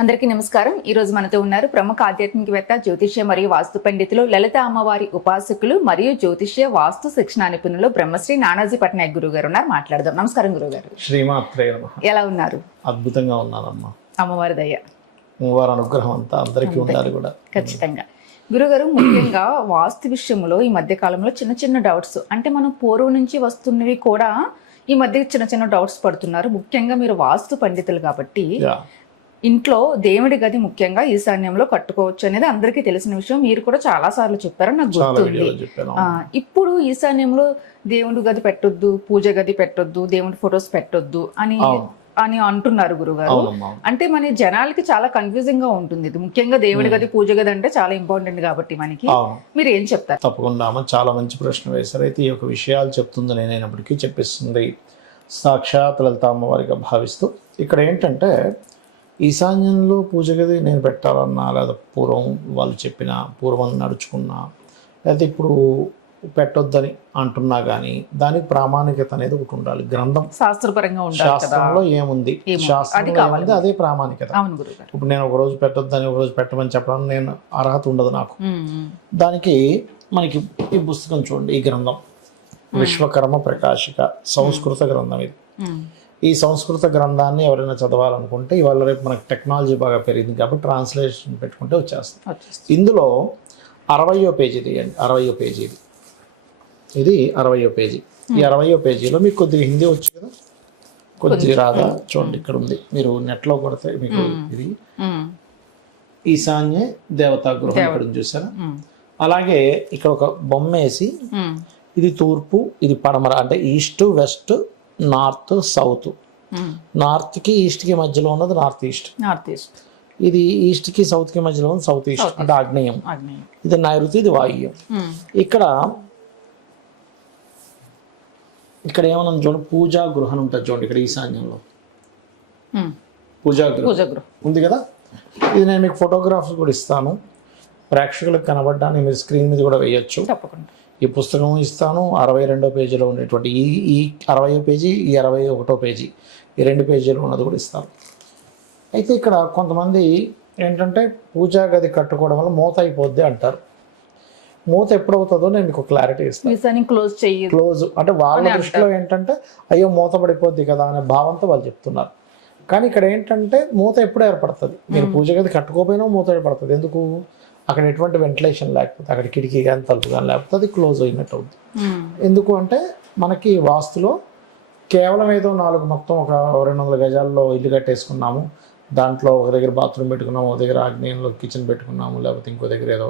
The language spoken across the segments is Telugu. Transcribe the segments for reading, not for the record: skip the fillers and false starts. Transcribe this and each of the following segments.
అందరికీ నమస్కారం. ఈ రోజు మనతో ఉన్నారు ప్రముఖ ఆధ్యాత్మికవేత్త, జ్యోతిష్య మరియు వాస్తు పండితులు, లలిత అమ్మవారి ఉపాసకులు మరియు జ్యోతిష్య వాస్తు శిక్షణ నిపుణులు బ్రహ్మశ్రీ నానాజీ పట్నాయక్ గురువు గారు ఉన్నారు. మాట్లాడదాం. నమస్కారం గురువు గారు. శ్రీమాత్రే నమః. ఎలా ఉన్నారు? అద్భుతంగా ఉన్నానమ్మా. అమ్మవారి దయ, అమ్మవారి అనుగ్రహం అంతా అందరికీ ఉండాలి కూడా. ఖచ్చితంగా. గురుగారు, ముఖ్యంగా వాస్తు విషయంలో ఈ మధ్య కాలంలో చిన్న చిన్న డౌట్స్, అంటే మనం పూర్వం నుంచి వస్తున్నవి కూడా ఈ మధ్య చిన్న చిన్న డౌట్స్ పడుతున్నారు. ముఖ్యంగా మీరు వాస్తు పండితులు కాబట్టి ఇంట్లో దేవుడి గది ముఖ్యంగా ఈశాన్యంలో కట్టుకోవచ్చు అనేది అందరికీ తెలిసిన విషయం. మీరు కూడా చాలా సార్లు చెప్పారు, నాకు గుర్తుంది. ఇప్పుడు ఈశాన్యంలో దేవుడి గది పెట్టొద్దు, పూజ గది పెట్టొద్దు, దేవుడి ఫొటోస్ పెట్టొద్దు అని అంటున్నారు గురుగారు. అంటే మన జనాలకి చాలా కన్ఫ్యూజింగ్ గా ఉంటుంది ఇది. ముఖ్యంగా దేవుడి గది, పూజ గది అంటే చాలా ఇంపార్టెంట్ కాబట్టి మనకి. మీరు ఏం చెప్తారు? తప్పకుండా చాలా మంచి ప్రశ్న వేశారు. అయితే ఈ యొక్క విషయాలు చెప్తుంది నేనైనప్పటికీ చెప్పిస్తుంది సాక్షాత్ లలిత అమ్మవారిగా భావిస్తూ. ఇక్కడ ఏంటంటే ఈశాన్యంలో పూజ గది నేను పెట్టాలన్నా, లేదా పూర్వం వాళ్ళు చెప్పిన, పూర్వం నడుచుకున్నా, లేదా ఇప్పుడు పెట్టొద్దని అంటున్నా కానీ దానికి ప్రామాణికత అనేది ఒకటి ఉండాలి. గ్రంథం శాస్త్రపరంగా శాస్త్రంలో ఏముంది, శాస్త్రంలో ఏముంది అదే ప్రామాణికత. ఇప్పుడు నేను ఒక రోజు పెట్టొద్దని, ఒక రోజు పెట్టమని చెప్పడం నేను అర్హత ఉండదు నాకు. దానికి మనకి ఈ పుస్తకం చూడండి, ఈ గ్రంథం విశ్వకర్మ ప్రకాశిక సంస్కృత గ్రంథం. ఇది ఈ సంస్కృత గ్రంథాన్ని ఎవరైనా చదవాలనుకుంటే, ఇవాళ రేపు మనకు టెక్నాలజీ బాగా పెరిగింది కాబట్టి ట్రాన్స్లేషన్ పెట్టుకుంటే వచ్చేస్తుంది. ఇందులో 60వ పేజీ తీయండి. 60వ పేజీ ఇది 60వ పేజీ. ఈ 60వ పేజీలో మీకు కొద్దిగా హిందీ వచ్చు కదా, కొద్దిగా రాదా చూడండి. ఇక్కడ ఉంది, మీరు నెట్లో కొడితే మీకు ఇది ఈశాన్య దేవతా గృహం ఇక్కడ చూసారా. అలాగే ఇక్కడ ఒక బొమ్మ వేసి, ఇది తూర్పు, ఇది పడమర, అంటే east, west, north, south. North కి ఈస్ట్ కి మధ్యలో ఉన్నది నార్త్ ఈస్ట్. ఇది ఈస్ట్ కి సౌత్ కి మధ్యలో ఉన్నది సౌత్ ఈస్ట్, అంటే ఆగ్నేయం. ఇది నైరుతి, ఇది వాయువ్యం. ఇక్కడ ఏమన్నా చూడండి, పూజా గృహం ఉంటుంది చూడండి. ఇక్కడ ఈశాన్యంలో పూజా గృహం ఉంది కదా. ఇది నేను మీకు ఫోటోగ్రాఫ్స్ కూడా ఇస్తాను, ప్రేక్షకులకు కనబడ్డానికి మీరు స్క్రీన్ మీద కూడా వేయచ్చు. తప్పకుండా ఈ పుస్తకం ఇస్తాను. 62వ పేజీలో ఉండేటువంటి ఈ 60వ పేజీ, ఈ 61వ పేజీ, ఈ 2 పేజీలో ఉన్నది కూడా ఇస్తాను. అయితే ఇక్కడ కొంతమంది ఏంటంటే పూజా గది కట్టుకోవడం వల్ల మూత అయిపోద్ది అంటారు. మూత ఎప్పుడవుతుందో నేను మీకు క్లారిటీ ఇస్తాను. క్లోజ్ అంటే వాళ్ళ దృష్టిలో ఏంటంటే అయ్యో మూత పడిపోద్ది కదా అనే భావంతో వాళ్ళు చెప్తున్నారు. కానీ ఇక్కడ ఏంటంటే మూత ఎప్పుడు ఏర్పడుతుంది, మీరు పూజ గది కట్టుకోపోయినా మూత ఏర్పడుతుంది. ఎందుకు? అక్కడ ఎటువంటి వెంటిలేషన్ లేకపోతే, అక్కడ కిటికీ కానీ తలుపు కానీ లేకపోతే అది క్లోజ్ అయినట్టు అవుతుంది. ఎందుకు అంటే మనకి వాస్తులో కేవలం ఏదో 4 మొత్తం ఒక 200 గజాల్లో ఇల్లు కట్టేసుకున్నాము, దాంట్లో ఒక దగ్గర బాత్రూమ్ పెట్టుకున్నాము, ఒక దగ్గర ఆగ్నేయంలో కిచెన్ పెట్టుకున్నాము, లేకపోతే ఇంకో దగ్గర ఏదో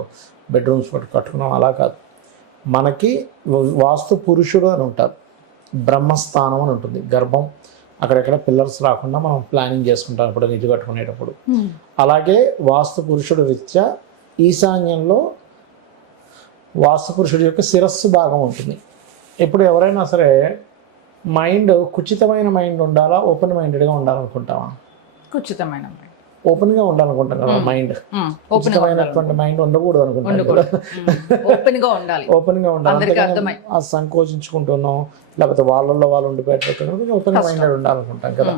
బెడ్రూమ్స్ కట్టుకున్నాము, అలా కాదు. మనకి వాస్తు పురుషుడు అని ఉంటారు, బ్రహ్మస్థానం అని ఉంటుంది, గర్భం. అక్కడెక్కడ పిల్లర్స్ రాకుండా మనం ప్లానింగ్ చేసుకుంటాం ఇప్పుడు ఇల్లు కట్టుకునేటప్పుడు. అలాగే వాస్తు పురుషుడు రీత్యా ఈశాన్యంలో వాస్తు పురుషుడి యొక్క శిరస్సు భాగం ఉంటుంది. ఇప్పుడు ఎవరైనా సరే మైండ్ కుచితమైన మైండ్ ఉండాలా, ఓపెన్ మైండెడ్గా ఉండాలనుకుంటామా? కుచితమైన ఓపెన్గా ఉండాలనుకుంటాం కదా. మైండ్ కుచితమైనటువంటి మైండ్ ఉండకూడదు అనుకుంటాం కదా. ఓపెన్గా ఉండాలి. ఆ సంకోచించుకుంటున్నాం, లేకపోతే వాళ్ళల్లో వాళ్ళు ఉండిపోయేటట్టు ఓపెన్ మైండెడ్ ఉండాలనుకుంటాం కదా.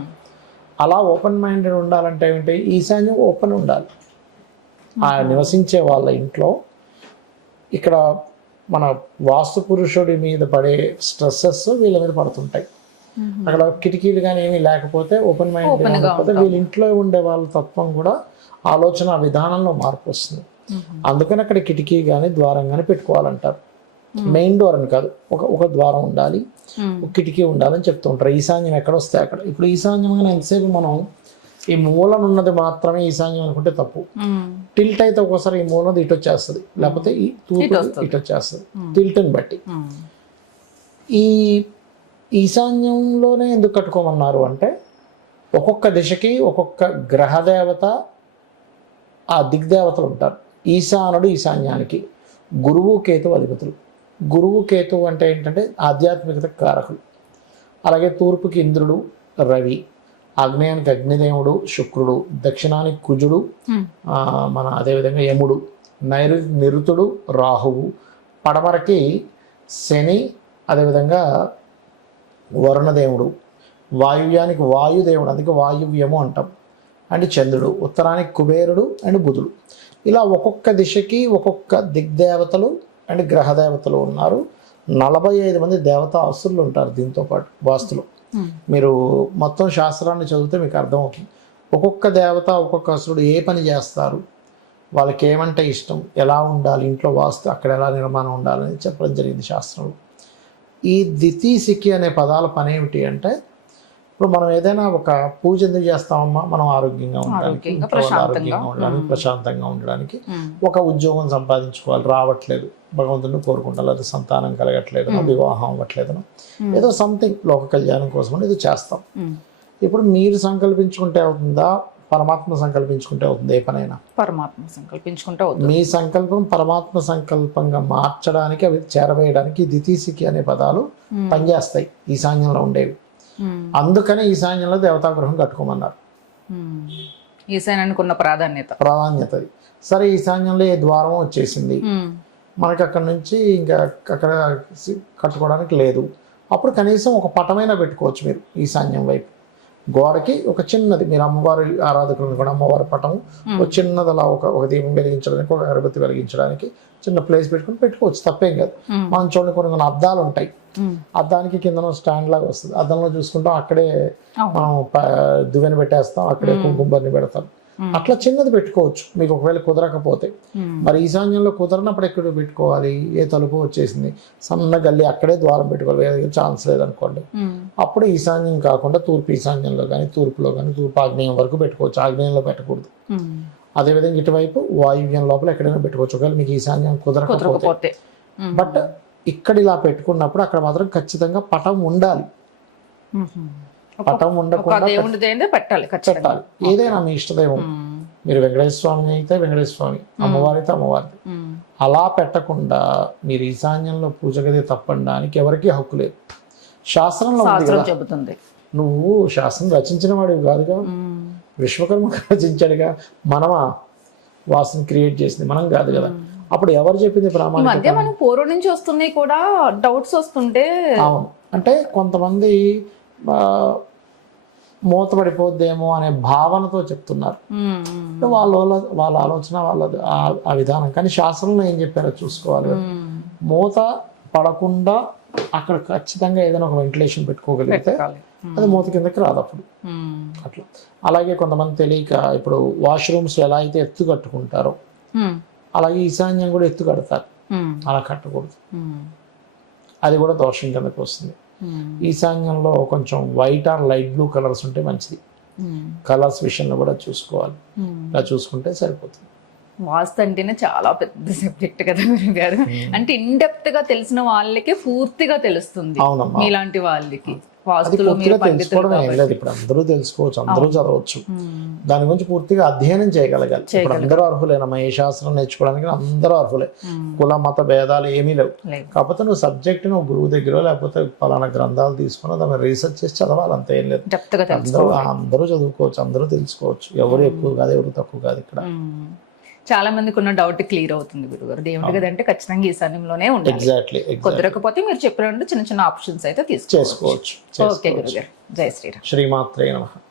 అలా ఓపెన్ మైండెడ్ ఉండాలంటే ఏంటి? ఈశాన్యం ఓపెన్ ఉండాలి. ఆ నివసించే వాళ్ళ ఇంట్లో ఇక్కడ మన వాస్తు పురుషుడి మీద పడే స్ట్రెస్సెస్ వీళ్ళ మీద పడుతుంటాయి. అక్కడ కిటికీలు కానీ ఏమీ లేకపోతే, ఓపెన్ మైండ్ లేకపోతే వీళ్ళ ఇంట్లో ఉండే వాళ్ళ తత్వం కూడా ఆలోచన విధానంలో మార్పు వస్తుంది. అందుకని అక్కడ కిటికీ కానీ ద్వారం కానీ పెట్టుకోవాలంటారు. మెయిన్ డోర్ అని కాదు, ఒక ద్వారం ఉండాలి, ఒక కిటికీ ఉండాలని చెప్తూ ఉంటారు. ఈశాన్యం ఎక్కడ వస్తే అక్కడ. ఇప్పుడు ఈశాన్యం ఎంతసేపు మనం ఈ మూలను ఉన్నది మాత్రమే ఈశాన్యం అనుకుంటే తప్పు. టిల్ట్ అయితే ఒక్కోసారి ఈ మూలది ఇటు వచ్చేస్తుంది, లేకపోతే ఈ తూర్పు ఇటు వచ్చేస్తుంది, టిల్ట్ని బట్టి. ఈ ఈశాన్యంలోనే ఎందుకు కట్టుకోమన్నారు అంటే, ఒక్కొక్క దిశకి ఒక్కొక్క గ్రహదేవత, ఆ దిగ్దేవతలు ఉంటారు. ఈశానుడు ఈశాన్యానికి, గురువు కేతు అధిపతులు. గురువు కేతు అంటే ఏంటంటే ఆధ్యాత్మికత కారకులు. అలాగే తూర్పుకి ఇంద్రుడు, రవి. ఆగ్నేయానికి అగ్నిదేవుడు శుక్రుడు, దక్షిణానికి కుజుడు, మన అదేవిధంగా యముడు, నిరుతుడు రాహువు, పడమరకి శని, అదేవిధంగా వరుణదేవుడు, వాయువ్యానికి వాయుదేవుడు, అందుకే వాయువ్యము అంటాం. అండ్ చంద్రుడు, ఉత్తరానికి కుబేరుడు అండ్ బుధుడు. ఇలా ఒక్కొక్క దిశకి ఒక్కొక్క దిగ్దేవతలు అండ్ గ్రహదేవతలు ఉన్నారు. 45 మంది దేవతా అసురులు ఉంటారు దీంతో పాటు వాస్తులో. మీరు మొత్తం శాస్త్రాన్ని చదివితే మీకు అర్థమవుతుంది. ఒక్కొక్క దేవత ఒక్కొక్క అసురుడు ఏ పని చేస్తారు, వాళ్ళకి ఏమంటే ఇష్టం, ఎలా ఉండాలి ఇంట్లో వాస్తు, అక్కడ ఎలా నిర్మాణం ఉండాలని చెప్పడం జరిగింది శాస్త్రంలో. ఈ దితీసికి అనే పదాల పని ఏమిటి అంటే, ఇప్పుడు మనం ఏదైనా ఒక పూజ ఎందుకు చేస్తామమ్మా, మనం ఆరోగ్యంగా ఉండడానికి, ఇంట్లో వాళ్ళు ఆరోగ్యంగా ఉండడానికి, ప్రశాంతంగా ఉండడానికి, ఒక ఉద్యోగం సంపాదించుకోవాలి, రావట్లేదు, భగవంతుని కోరుకుంటారు, లేదా సంతానం కలగట్లేదు, వివాహం అవ్వట్లేదు, ఏదో సంథింగ్ లోక కళ్యాణం కోసం ఇది చేస్తాం. ఇప్పుడు మీరు సంకల్పించుకుంటే అవుతుందా, పరమాత్మ సంకల్పించుకుంటే అవుతుంది? ఏ పనైనా పరమాత్మ సంకల్పించుకుంటే అవుతుంది. మీ సంకల్పం పరమాత్మ సంకల్పంగా మార్చడానికి, అవి చేరవేయడానికి దితీసికి అనే పదాలు పనిచేస్తాయి ఈశాన్యంలో ఉండేవి. అందుకనే ఈశాన్యంలో దేవతాగృహం కట్టుకోమన్నారు. ఈశాన్యానికి ఉన్న ప్రాధాన్యత అది. సరే, ఈశాన్యంలో ఏ ద్వారం వచ్చేసింది, మనకి అక్కడ నుంచి ఇంకా అక్కడ కట్టుకోవడానికి లేదు. అప్పుడు కనీసం ఒక పటమైనా పెట్టుకోవచ్చు మీరు ఈశాన్యం వైపు. గోడకి ఒక చిన్నది, మీరు అమ్మవారి ఆరాధకులను కూడా అమ్మవారి పటం ఒక చిన్నది అలా ఒక దీపం వెలిగించడానికి, ఒక అగరబత్తి వెలిగించడానికి చిన్న ప్లేస్ పెట్టుకోవచ్చు, తప్పేం కాదు. మనం చూడండి కొన్ని అద్దాలు ఉంటాయి, అద్దానికి కింద స్టాండ్ లాగా వస్తుంది, అద్దంలో చూసుకుంటాం, అక్కడే మనం దువ్వెన పెట్టేస్తాం, అక్కడే కుంకుమని పెడతాం. అట్లా చిన్నది పెట్టుకోవచ్చు మీకు ఒకవేళ కుదరకపోతే. మరి ఈశాన్యంలో కుదరనప్పుడు ఎక్కడ పెట్టుకోవాలి, ఏ తలుపు వచ్చేసింది, సన్న గల్లి, అక్కడే ద్వారం పెట్టుకోవాలి, ఛాన్స్ లేదనుకోండి, అప్పుడు ఈశాన్యం కాకుండా తూర్పు ఈశాన్యంలో కానీ, తూర్పులో కానీ, తూర్పు ఆగ్నేయం వరకు పెట్టుకోవచ్చు, ఆగ్నేయంలో పెట్టకూడదు. అదేవిధంగా ఇటువైపు వాయువ్యం లోపల ఎక్కడైనా పెట్టుకోవచ్చు ఒకవేళ మీకు ఈశాన్యం కుదరకపోతే. బట్ ఇక్కడ ఇలా పెట్టుకున్నప్పుడు అక్కడ మాత్రం ఖచ్చితంగా పటం ఉండాలి. పటం ఉండకుండా పెట్టాలి. ఏదైనా మీ ఇష్టదైవం, మీరు వెంకటేశ్వర స్వామిని అయితే వెంకటేశ్వర స్వామి, అమ్మవారి అయితే అమ్మవారిది, అలా పెట్టకుండా మీరు ఈశాన్యంలో పూజ గది తప్పడానికి ఎవరికి హక్కు లేదు. శాస్త్రంలో చెబుతుంది. నువ్వు శాస్త్రం రచించిన వాడివి కాదుగా, విశ్వకర్మ రచించాడుగా, మనమా వాస్తుని క్రియేట్ చేసింది, మనం కాదు కదా. అప్పుడు ఎవరు చెప్పింది ప్రామాణికత? మనం పూర్వం నుంచి వస్తున్నాయి కూడా డౌట్స్ వస్తుంటే. అవును, అంటే కొంతమంది మూతపడిపోద్దేమో అనే భావనతో చెప్తున్నారు. వాళ్ళ ఆలోచన, వాళ్ళది ఆ విధానం. కానీ శాస్త్రంలో ఏం చెప్పారో చూసుకోవాలి. మూత పడకుండా అక్కడ ఖచ్చితంగా ఏదైనా ఒక వెంటిలేషన్ పెట్టుకోగలిగితే అది మూత కిందకి రాదు అప్పుడు. అట్లా. అలాగే కొంతమంది తెలియక ఇప్పుడు వాష్రూమ్స్ ఎలా అయితే ఎత్తు కట్టుకుంటారో అలాగే ఈశాన్యం కూడా ఎత్తు కడతారు, అలా కట్టకూడదు, అది కూడా దోషం కిందకి వస్తుంది. ఈశాన్యంలో కొంచెం white or light blue colours ఉంటే మంచిది. కలర్స్ విషయంలో కూడా చూసుకోవాలి, ఇలా చూసుకుంటే సరిపోతుంది. వాస్తు అంటేనే చాలా పెద్ద సబ్జెక్ట్ కదా గురువు గారు. అంటే ఇన్ డెప్త్ గా తెలిసిన వాళ్ళకి పూర్తిగా తెలుస్తుంది, మీలాంటి వాళ్ళకి. తెలుసుకోవడం ఏం లేదు, ఇప్పుడు అందరూ తెలుసుకోవచ్చు, అందరూ చదవచ్చు, దాని గురించి పూర్తిగా అధ్యయనం చేయగలగాలి. ఇప్పుడు అందరూ అర్హులేనమ్మా ఏ శాస్త్రం నేర్చుకోవడానికి, అందరూ అర్హులే, కుల మత భేదాలు ఏమీ లేవు. కాకపోతే నువ్వు సబ్జెక్ట్ నువ్వు గురువు దగ్గర లేకపోతే పలానా గ్రంథాలు తీసుకుని దాన్ని రీసెర్చ్ చేసి చదవాలి, అంత ఏం లేదు. అందరూ చదువుకోవచ్చు, అందరూ తెలుసుకోవచ్చు, ఎవరు ఎక్కువ కాదు ఎవరు తక్కువ కాదు. ఇక్కడ చాలా మందికి ఉన్న డౌట్ క్లియర్ అవుతుంది గురుగారు. దేవుడి గది అంటే ఖచ్చితంగా ఈశాన్యంలోనే ఉండాలి. ఎగ్జాక్ట్లీ. కుదరకపోతే మీరు చెప్పినట్టు చిన్న చిన్న ఆప్షన్స్ అయితే చేసుకోవచ్చు. ఓకే గురుగారు, జై శ్రీరామ్. శ్రీమాత్రే నమః.